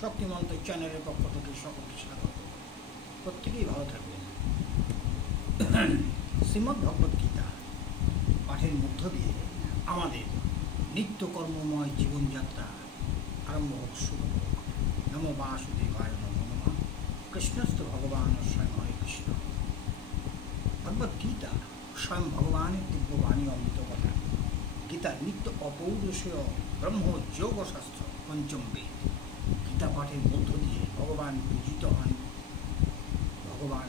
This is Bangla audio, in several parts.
শক্তিমন্ত চ্যানেলের পক্ষ থেকে সকলকে স্বাগত। প্রত্যেকেই ভালো থাকবেন। শ্রীমদ্ ভগবদ গীতা পাঠের মধ্য দিয়ে আমাদের নিত্যকর্মময় জীবনযাত্রা আরম্ভ হোক, শুরু হোক। নমো বাসুদেবায় নমো নমঃ। কৃষ্ণস্থ ভগবান স্বয়ং হরে কৃষ্ণ। ভগবদ গীতা স্বয়ং ভগবানের দিব্যবাণী অমৃত কথা। গীতার নিত্য অপৌরুষেয় ব্রহ্মযোগ শাস্ত্র পঞ্চম বেদ। গীতা পাঠের মধ্য দিয়ে ভগবান পূজিত হন, ভগবান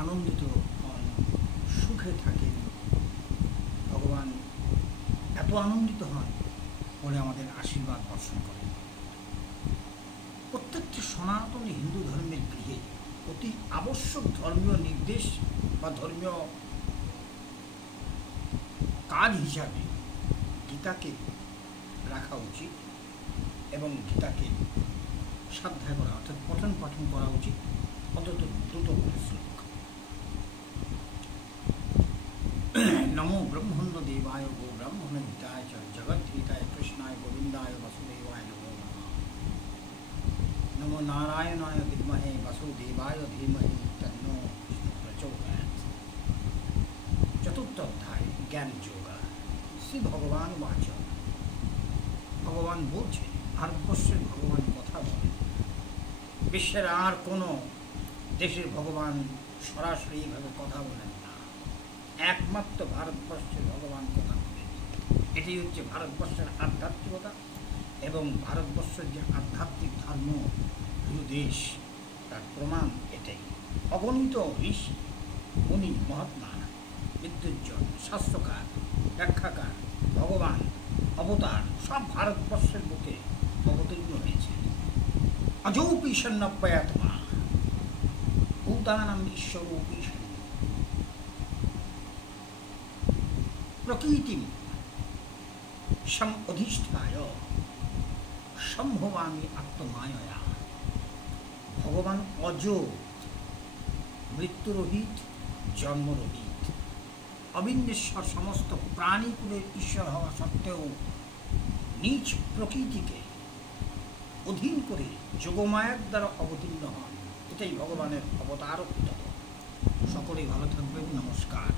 আনন্দিত হন, সুখে থাকেন। ভগবান এত আনন্দিত হন বলে আমাদের আশীর্বাদ বর্ষণ করেন। প্রত্যেকটি সনাতনী হিন্দু ধর্মের গৃহে অতি আবশ্যক ধর্মীয় নির্দেশ বা ধর্মীয় কাজ হিসাবে গীতাকে রাখা উচিত এবং গীতাকে সাধ্যায় করা অর্থাৎ পঠন পাঠন করা উচিত, অন্তত দ্রুত করে শ্লোক। নমো ব্রহ্মণ্য দেবায় গো ব্রাহ্মণ হিতায় চ জগদ্ধিতায় কৃষ্ণায় গোবিন্দায় বাসুদেবায় নমো নমঃ। নমো নারায়ণায় বিদ্মহে বাসুদেবায় ধীমহি তন্নো কৃষ্ণ প্রচোদয়াৎ। চতুর্থ অধ্যায় জ্ঞান যোগা। শ্রী ভগবান বাচ। ভগবান বলছে, ভারতবর্ষের ভগবান কথা বলেন। বিশ্বের আর কোনো দেশের ভগবান সরাসরি এইভাবে কথা বলেন না, একমাত্র ভারতবর্ষের ভগবান কথা বলেন। এটি হচ্ছে ভারতবর্ষের আধ্যাত্মিকতা এবং ভারতবর্ষের যে আধ্যাত্মিক ধর্ম দেশ, তার প্রমাণ এটাই। অগণিত ঋষি মুনি মহাত্মা বিদ্যুজ্জন শাস্ত্রকার ব্যাখ্যাকার ভগবান অবতার সব ভারতবর্ষের বুকে অবতীর্ণ হয়েছে। অজৌপি সন্নপ্রয়াত্মা ভূতানাম ঈশ্বরোপি প্রকৃতিম সমধিষ্ঠায় সম্ভবামি আত্মমায়য়া। ভগবান অজ, মৃত্যুরহিত, জন্মরহিত, অবিন্দেশ্বর, সমস্ত প্রাণীকুলের ঈশ্বর হওয়া সত্ত্বেও নিজ প্রকৃতিকে অধীন করে যোগমায়ার দ্বারা অবতীর্ণ হন। এটাই ভগবানের অবতারত্ব। সকলেই ভালো থাকবেন। নমস্কার।